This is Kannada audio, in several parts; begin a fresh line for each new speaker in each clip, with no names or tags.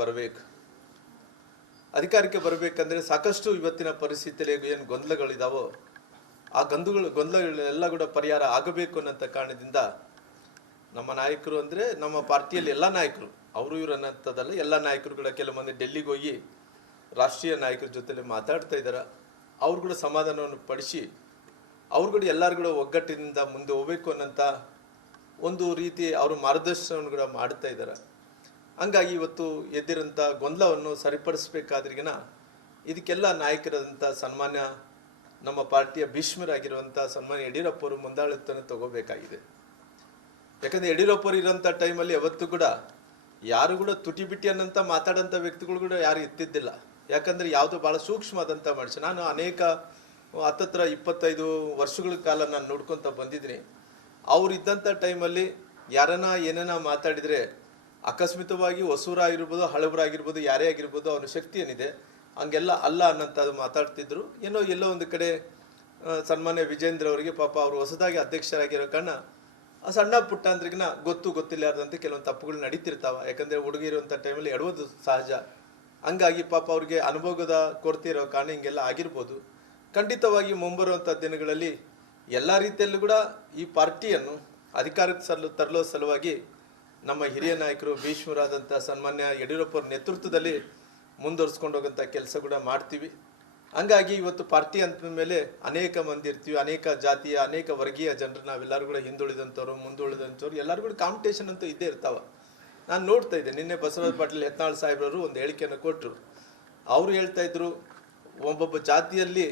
ಬರಬೇಕು. ಅಧಿಕಾರಕ್ಕೆ ಬರಬೇಕಂದ್ರೆ ಸಾಕಷ್ಟು ಇವತ್ತಿನ ಪರಿಸ್ಥಿತಿಯಲ್ಲಿ ಏನು ಗೊಂದಲಗಳಿದಾವೋ, ಆ ಗಂದುಗಳು, ಗೊಂದಲಗಳೆಲ್ಲ ಕೂಡ ಪರಿಹಾರ ಆಗಬೇಕು ಅನ್ನೋಂಥ ಕಾರಣದಿಂದ ನಮ್ಮ ನಾಯಕರು ಅಂದರೆ ನಮ್ಮ ಪಾರ್ಟಿಯಲ್ಲಿ ಎಲ್ಲ ನಾಯಕರು, ಅವರು ಇವರು ಅನ್ನೋಂಥದ್ದಲ್ಲ, ಎಲ್ಲ ನಾಯಕರು ಕೂಡ ಕೆಲವು ಡೆಲ್ಲಿಗೆ ಹೋಗಿ ರಾಷ್ಟ್ರೀಯ ನಾಯಕರ ಜೊತೆಲಿ ಮಾತಾಡ್ತಾ ಇದ್ದಾರೆ ಅವ್ರು ಕೂಡ ಸಮಾಧಾನವನ್ನು ಪಡಿಸಿ, ಅವ್ರು ಕೂಡ ಎಲ್ಲರೂ ಕೂಡ ಒಗ್ಗಟ್ಟಿನಿಂದ ಮುಂದೆ ಹೋಗ್ಬೇಕು ಅನ್ನೋಂಥ ಒಂದು ರೀತಿ ಅವರು ಮಾರ್ಗದರ್ಶನವನ್ನು ಕೂಡ ಮಾಡ್ತಾ ಇದ್ದಾರೆ ಹಂಗಾಗಿ ಇವತ್ತು ಎದ್ದಿರೋಂಥ ಗೊಂದಲವನ್ನು ಸರಿಪಡಿಸಬೇಕಾದ್ರಿಗಿನ ಇದಕ್ಕೆಲ್ಲ ನಾಯಕರಾದಂಥ ಸನ್ಮಾನ್ಯ ನಮ್ಮ ಪಾರ್ಟಿಯ ಭೀಷ್ಮರಾಗಿರುವಂಥ ಸನ್ಮಾನ್ಯ ಯಡಿಯೂರಪ್ಪರು ಮುಂದಾಳತ್ವವನ್ನು ತಗೋಬೇಕಾಗಿದೆ. ಯಾಕಂದರೆ ಯಡಿಯೂರಪ್ಪರು ಇರೋಂಥ ಟೈಮಲ್ಲಿ ಯಾವತ್ತೂ ಕೂಡ ಯಾರು ಕೂಡ ತುಟಿ ಬಿಟ್ಟಿ ಅನ್ನೋಂಥ ಮಾತಾಡೋಂಥ ವ್ಯಕ್ತಿಗಳು ಕೂಡ ಯಾರು ಎತ್ತಿದ್ದಿಲ್ಲ ಯಾಕಂದ್ರೆ ಯಾವುದು ಭಾಳ ಸೂಕ್ಷ್ಮವಾದಂಥ ಮನುಷ್ಯ. ನಾನು ಅನೇಕ, ಹತ್ತತ್ರ ಇಪ್ಪತ್ತೈದು ವರ್ಷಗಳ ಕಾಲ ನಾನು ನೋಡ್ಕೊತ ಬಂದಿದ್ದೀನಿ. ಅವ್ರು ಇದ್ದಂಥ ಟೈಮಲ್ಲಿ ಯಾರನ್ನ ಏನನ್ನ ಮಾತಾಡಿದರೆ ಅಕಸ್ಮಿತವಾಗಿ ಹೊಸೂರಾಗಿರ್ಬೋದು, ಹಳಬರಾಗಿರ್ಬೋದು, ಯಾರೇ ಆಗಿರ್ಬೋದು ಅವನ ಶಕ್ತಿ ಏನಿದೆ, ಹಂಗೆಲ್ಲ ಅಲ್ಲ ಅನ್ನೋಂಥದ್ದು ಮಾತಾಡ್ತಿದ್ರು. ಏನೋ ಎಲ್ಲೋ ಒಂದು ಕಡೆ ಸನ್ಮಾನ್ಯ ವಿಜೇಂದ್ರ ಅವರಿಗೆ ಪಾಪ ಅವರು ಹೊಸದಾಗಿ ಅಧ್ಯಕ್ಷರಾಗಿರೋ ಕಾರಣ ಆ ಸಣ್ಣ ಪುಟ್ಟ ಅಂದ್ರಿಗಿನ ಗೊತ್ತು ಗೊತ್ತಿಲ್ಲಾರ್ದಂತೆ ಕೆಲವೊಂದು ತಪ್ಪುಗಳು ನಡೀತಿರ್ತಾವ. ಯಾಕಂದ್ರೆ ಹುಡುಗಿರುವಂಥ ಟೈಮಲ್ಲಿ ಎಡವೋದು ಸಹಜ. ಹಂಗಾಗಿ ಪಾಪ ಅವ್ರಿಗೆ ಅನುಭವದ ಕೊರತೆ ಇರೋ ಕಾರಣ ಹಿಂಗೆಲ್ಲ ಆಗಿರ್ಬೋದು. ಖಂಡಿತವಾಗಿ ಮುಂಬರುವಂಥ ದಿನಗಳಲ್ಲಿ ಎಲ್ಲ ರೀತಿಯಲ್ಲೂ ಕೂಡ ಈ ಪಾರ್ಟಿಯನ್ನು ಅಧಿಕಾರಕ್ಕೆ ಸಲ್ಲು ತರಲೋ ಸಲುವಾಗಿ ನಮ್ಮ ಹಿರಿಯ ನಾಯಕರು ಭೀಷ್ಮರಾದಂಥ ಸನ್ಮಾನ್ಯ ಯಡಿಯೂರಪ್ಪರ ನೇತೃತ್ವದಲ್ಲಿ ಮುಂದುವರ್ಸ್ಕೊಂಡು ಹೋಗೋಂಥ ಕೆಲಸ ಕೂಡ ಮಾಡ್ತೀವಿ. ಹಂಗಾಗಿ ಇವತ್ತು ಪಾರ್ಟಿ ಅಂತ ಮೇಲೆ ಅನೇಕ ಮಂದಿ ಇರ್ತೀವಿ, ಅನೇಕ ಜಾತಿಯ, ಅನೇಕ ವರ್ಗೀಯ ಜನರು ನಾವೆಲ್ಲರೂ ಕೂಡ ಹಿಂದುಳಿದಂಥವ್ರು ಮುಂದುಳಿದಂಥವ್ರು ಎಲ್ಲರೂ ಕೂಡ ಕಾಂಪಿಟೇಷನ್ ಅಂತೂ ಇದ್ದೇ ಇರ್ತಾವ. ನಾನು ನೋಡ್ತಾ ಇದ್ದೆ. ನಿನ್ನೆ ಬಸವರಾಜ ಪಾಟೀಲ್ ಯತ್ನಾಳ್ ಸಾಹೇಬ್ರವರು ಒಂದು ಹೇಳಿಕೆಯನ್ನು ಕೊಟ್ಟರು ಅವರು ಹೇಳ್ತಾ ಇದ್ರು ಒಬ್ಬೊಬ್ಬ ಜಾತಿಯಲ್ಲಿ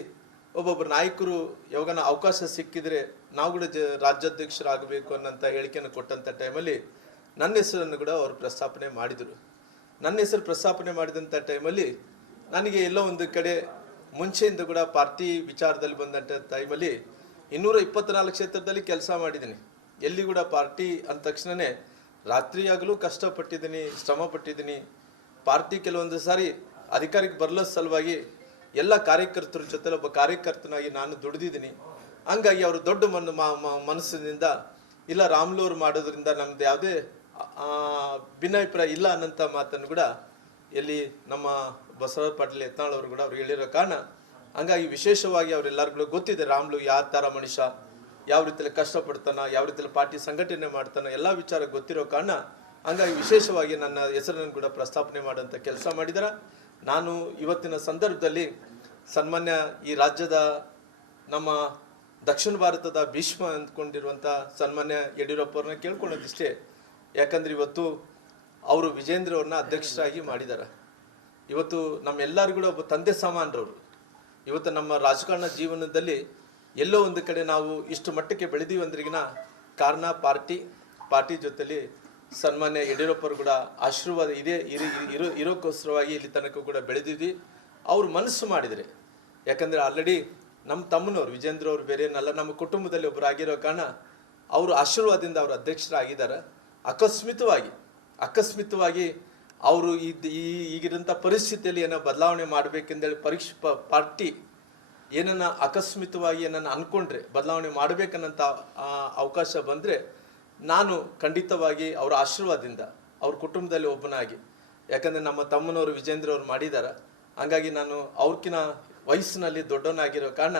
ಒಬ್ಬೊಬ್ಬ ನಾಯಕರು ಯಾವಾಗನ ಅವಕಾಶ ಸಿಕ್ಕಿದ್ರೆ ನಾವು ಕೂಡ ಜ, ರಾಜ್ಯಾಧ್ಯಕ್ಷರಾಗಬೇಕು ಅನ್ನೋಂಥ ಹೇಳಿಕೆಯನ್ನು ಕೊಟ್ಟಂಥ ಟೈಮಲ್ಲಿ ನನ್ನ ಹೆಸರನ್ನು ಕೂಡ ಅವರು ಪ್ರಸ್ತಾಪನೆ ಮಾಡಿದರು. ನನ್ನ ಹೆಸರು ಪ್ರಸ್ತಾಪನೆ ಮಾಡಿದಂಥ ಟೈಮಲ್ಲಿ ನನಗೆ ಎಲ್ಲೋ ಒಂದು ಕಡೆ ಮುಂಚೆಯಿಂದ ಕೂಡ ಪಾರ್ಟಿ ವಿಚಾರದಲ್ಲಿ ಬಂದಂಥ ಟೈಮಲ್ಲಿ ಇನ್ನೂರ ಇಪ್ಪತ್ನಾಲ್ಕು ಕ್ಷೇತ್ರದಲ್ಲಿ ಕೆಲಸ ಮಾಡಿದ್ದೀನಿ. ಎಲ್ಲಿ ಕೂಡ ಪಾರ್ಟಿ ಅಂದ ತಕ್ಷಣವೇ ರಾತ್ರಿಯಾಗಲೂ ಕಷ್ಟಪಟ್ಟಿದ್ದೀನಿ ಶ್ರಮ ಪಟ್ಟಿದ್ದೀನಿ ಪಾರ್ಟಿ ಕೆಲವೊಂದು ಸಾರಿ ಅಧಿಕಾರಿಗೆ ಬರಲೋ ಸಲುವಾಗಿ ಎಲ್ಲ ಕಾರ್ಯಕರ್ತರ ಜೊತೆ ಒಬ್ಬ ಕಾರ್ಯಕರ್ತನಾಗಿ ನಾನು ದುಡಿದಿದ್ದೀನಿ. ಹಂಗಾಗಿ ಅವರು ದೊಡ್ಡ ಮನ್ ಮನಸ್ಸಿನಿಂದ ಇಲ್ಲ ರಾಮ್ಲೂರು ಮಾಡೋದ್ರಿಂದ ನಮ್ದು ಯಾವುದೇ ಭಿನ್ನಾಭಿಪ್ರಾಯ ಇಲ್ಲ ಅನ್ನೋಂಥ ಮಾತನ್ನು ಕೂಡ ಎಲ್ಲಿ ನಮ್ಮ ಬಸವರಾಜ ಪಾಟೀಲ್ ಯತ್ನಾಳ್ ಅವರು ಕೂಡ ಅವ್ರು ಹೇಳಿರೋ ಕಾರಣ ಹಂಗಾಗಿ ವಿಶೇಷವಾಗಿ ಅವರೆಲ್ಲರಿಗೂ ಗೊತ್ತಿದೆ ರಾಮ್ಲು ಯಾವ ಥರ ಮನುಷ್ಯ. ಯಾವ ರೀತಿಯಲ್ಲಿ ಕಷ್ಟಪಡ್ತಾನ, ಯಾವ ರೀತಿಯಲ್ಲಿ ಪಾರ್ಟಿ ಸಂಘಟನೆ ಮಾಡ್ತಾನ, ಎಲ್ಲ ವಿಚಾರ ಗೊತ್ತಿರೋ ಕಾರಣ ಹಂಗಾಗಿ ವಿಶೇಷವಾಗಿ ನನ್ನ ಹೆಸರನ್ನು ಕೂಡ ಪ್ರಸ್ತಾಪನೆ ಮಾಡೋಂಥ ಕೆಲಸ ಮಾಡಿದಾರ. ನಾನು ಇವತ್ತಿನ ಸಂದರ್ಭದಲ್ಲಿ ಸನ್ಮಾನ್ಯ ಈ ರಾಜ್ಯದ ನಮ್ಮ ದಕ್ಷಿಣ ಭಾರತದ ಭೀಷ್ಮ ಅಂದ್ಕೊಂಡಿರುವಂಥ ಸನ್ಮಾನ್ಯ ಯಡಿಯೂರಪ್ಪ ಅವ್ರನ್ನ ಕೇಳ್ಕೊಳ್ಳೋದಿಷ್ಟೇ. ಯಾಕಂದ್ರೆ ಇವತ್ತು ಅವರು ವಿಜೇಂದ್ರ ಅವ್ರನ್ನ ಅಧ್ಯಕ್ಷರಾಗಿ ಮಾಡಿದ್ದಾರೆ ಇವತ್ತು ನಮ್ಮೆಲ್ಲರಿಗೂ ಕೂಡ ಒಬ್ಬ ತಂದೆ ಸಮಾನರವರು. ಇವತ್ತು ನಮ್ಮ ರಾಜಕಾರಣ ಜೀವನದಲ್ಲಿ ಎಲ್ಲೋ ಒಂದು ಕಡೆ ನಾವು ಇಷ್ಟು ಮಟ್ಟಕ್ಕೆ ಬೆಳೆದೀವಿ ಅಂದ್ರಿಗಿನ ಕಾರಣ ಪಾರ್ಟಿ ಪಾರ್ಟಿ ಜೊತೆಲಿ ಸನ್ಮಾನ್ಯ ಯಡಿಯೂರಪ್ಪರು ಕೂಡ ಆಶೀರ್ವಾದ ಇದೆ, ಇರು, ಇರೋ, ಇರೋಕ್ಕೋಸ್ಕರವಾಗಿ ಇಲ್ಲಿ ತನಕ ಕೂಡ ಬೆಳೆದಿದ್ವಿ. ಅವ್ರು ಮನಸ್ಸು ಮಾಡಿದರೆ. ಯಾಕಂದರೆ ಆಲ್ರೆಡಿ ನಮ್ಮ ತಮ್ಮನವ್ರು ವಿಜೇಂದ್ರ ಅವರು ಬೇರೆ ಏನಲ್ಲ, ನಮ್ಮ ಕುಟುಂಬದಲ್ಲಿ ಒಬ್ಬರು ಆಗಿರೋ ಕಾರಣ ಅವರು ಆಶೀರ್ವಾದದಿಂದ ಅವರು ಅಧ್ಯಕ್ಷರಾಗಿದ್ದಾರೆ. ಅಕಸ್ಮಿತವಾಗಿ ಅಕಸ್ಮಿತವಾಗಿ ಅವರು ಈ ಈಗಿರಂಥ ಪರಿಸ್ಥಿತಿಯಲ್ಲಿ ಏನೋ ಬದಲಾವಣೆ ಮಾಡಬೇಕೆಂದೇಳಿ ಪರೀಕ್ಷೆ ಪಾರ್ಟಿ ಏನನ್ನ ಅಕಸ್ಮಿತವಾಗಿ ಏನನ್ನ ಅನ್ಕೊಂಡ್ರೆ ಬದಲಾವಣೆ ಮಾಡಬೇಕನ್ನಂಥ ಆ, ಅವಕಾಶ ಬಂದರೆ ನಾನು ಖಂಡಿತವಾಗಿ ಅವರ ಆಶೀರ್ವಾದದಿಂದ ಅವ್ರ ಕುಟುಂಬದಲ್ಲಿ ಒಬ್ಬನಾಗಿ ಯಾಕಂದರೆ ನಮ್ಮ ತಮ್ಮನವರು ವಿಜೇಂದ್ರ ಅವರು ಮಾಡಿದ್ದಾರೆ ಹಂಗಾಗಿ ನಾನು ಅವ್ರಕಿನ ವಯಸ್ಸಿನಲ್ಲಿ ದೊಡ್ಡವನಾಗಿರೋ ಕಾರಣ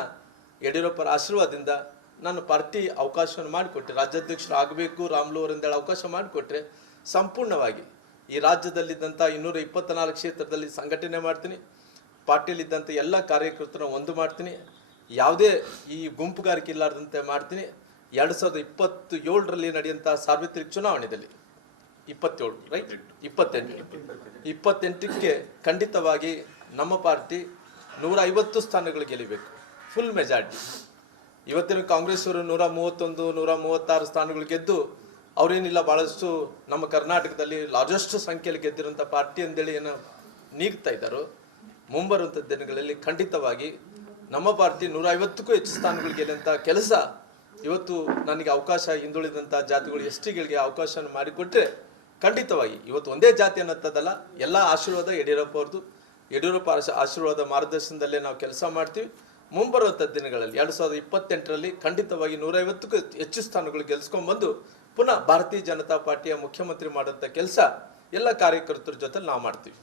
ಯಡಿಯೂರಪ್ಪರ ಆಶೀರ್ವಾದದಿಂದ ನಾನು ಪಾರ್ಟಿ ಅವಕಾಶವನ್ನು ಮಾಡಿಕೊಟ್ಟೆ. ರಾಜ್ಯಾಧ್ಯಕ್ಷರು ಆಗಬೇಕು ರಾಮ್ಲು ಅವರಿಂದೇಳಿ ಅವಕಾಶ ಮಾಡಿಕೊಟ್ರೆ ಸಂಪೂರ್ಣವಾಗಿ ಈ ರಾಜ್ಯದಲ್ಲಿದ್ದಂಥ ಇನ್ನೂರ ಇಪ್ಪತ್ನಾಲ್ಕು ಕ್ಷೇತ್ರದಲ್ಲಿ ಸಂಘಟನೆ ಮಾಡ್ತೀನಿ. ಪಾರ್ಟಿಯಲ್ಲಿದ್ದಂಥ ಎಲ್ಲ ಕಾರ್ಯಕರ್ತರನ್ನ ಒಂದು ಮಾಡ್ತೀನಿ. ಯಾವುದೇ ಈ ಗುಂಪುಗಾರಿಕೆ ಇಲ್ಲಾರ್ದಂತೆ ಮಾಡ್ತೀನಿ. ಎರಡು ಸಾವಿರದ ಇಪ್ಪತ್ತು ಏಳರಲ್ಲಿ ನಡೆಯುವಂಥ ಸಾರ್ವತ್ರಿಕ ಚುನಾವಣೆಯಲ್ಲಿ. ಇಪ್ಪತ್ತೇಳು ರೈಟ್ ಇಪ್ಪತ್ತೆಂಟು. ಇಪ್ಪತ್ತೆಂಟಕ್ಕೆ ಖಂಡಿತವಾಗಿ ನಮ್ಮ ಪಾರ್ಟಿ ನೂರ ಐವತ್ತು ಸ್ಥಾನಗಳು ಗೆಲ್ಲಬೇಕು. ಫುಲ್ ಮೆಜಾರಿಟಿ ಇವತ್ತಿನ ಕಾಂಗ್ರೆಸ್ ಅವರು ನೂರ ಮೂವತ್ತೊಂದು, ನೂರ ಮೂವತ್ತಾರು ಸ್ಥಾನಗಳು ಗೆದ್ದು, ಅವರೇನಿಲ್ಲ ಭಾಳಷ್ಟು ನಮ್ಮ ಕರ್ನಾಟಕದಲ್ಲಿ ಲಾರ್ಜೆಸ್ಟ್ ಸಂಖ್ಯೆಯಲ್ಲಿ ಗೆದ್ದಿರುವಂಥ ಪಾರ್ಟಿ ಅಂತೇಳಿ ಏನು ನೀಗ್ತಾ ಇದ್ದಾರೋ ಮುಂಬರುವಂಥ ದಿನಗಳಲ್ಲಿ ಖಂಡಿತವಾಗಿ ನಮ್ಮ ಪಾರ್ಟಿ ನೂರ ಐವತ್ತಕ್ಕೂ ಹೆಚ್ಚು ಸ್ಥಾನಗಳಿಗೆ ಅಂತ ಕೆಲಸ ಇವತ್ತು ನನಗೆ ಅವಕಾಶ ಹಿಂದುಳಿದಂಥ ಜಾತಿಗಳು ಎಸ್ ಟಿಗಳಿಗೆ ಅವಕಾಶವನ್ನು ಮಾಡಿಕೊಟ್ಟರೆ ಖಂಡಿತವಾಗಿ ಇವತ್ತು ಒಂದೇ ಜಾತಿ ಅನ್ನೋಂಥದ್ದಲ್ಲ ಎಲ್ಲ ಆಶೀರ್ವಾದ ಯಡಿಯೂರಪ್ಪ ಅವ್ರದ್ದು. ಯಡಿಯೂರಪ್ಪ ಆಶೀರ್ವಾದ ಮಾರ್ಗದರ್ಶನದಲ್ಲೇ ನಾವು ಕೆಲಸ ಮಾಡ್ತೀವಿ. ಮುಂಬರುವಂಥ ದಿನಗಳಲ್ಲಿ ಎರಡು ಸಾವಿರದ ಇಪ್ಪತ್ತೆಂಟರಲ್ಲಿ ಖಂಡಿತವಾಗಿ ನೂರೈವತ್ತಕ್ಕೂ ಹೆಚ್ಚು ಸ್ಥಾನಗಳು ಗೆಲ್ಸ್ಕೊಂಡ್ಬಂದು ಪುನಃ ಭಾರತೀಯ ಜನತಾ ಪಾರ್ಟಿಯ ಮುಖ್ಯಮಂತ್ರಿ ಮಾಡುವಂಥ ಕೆಲಸ ಎಲ್ಲ ಕಾರ್ಯಕರ್ತರ ಜೊತೆ ನಾವು ಮಾಡ್ತೀವಿ.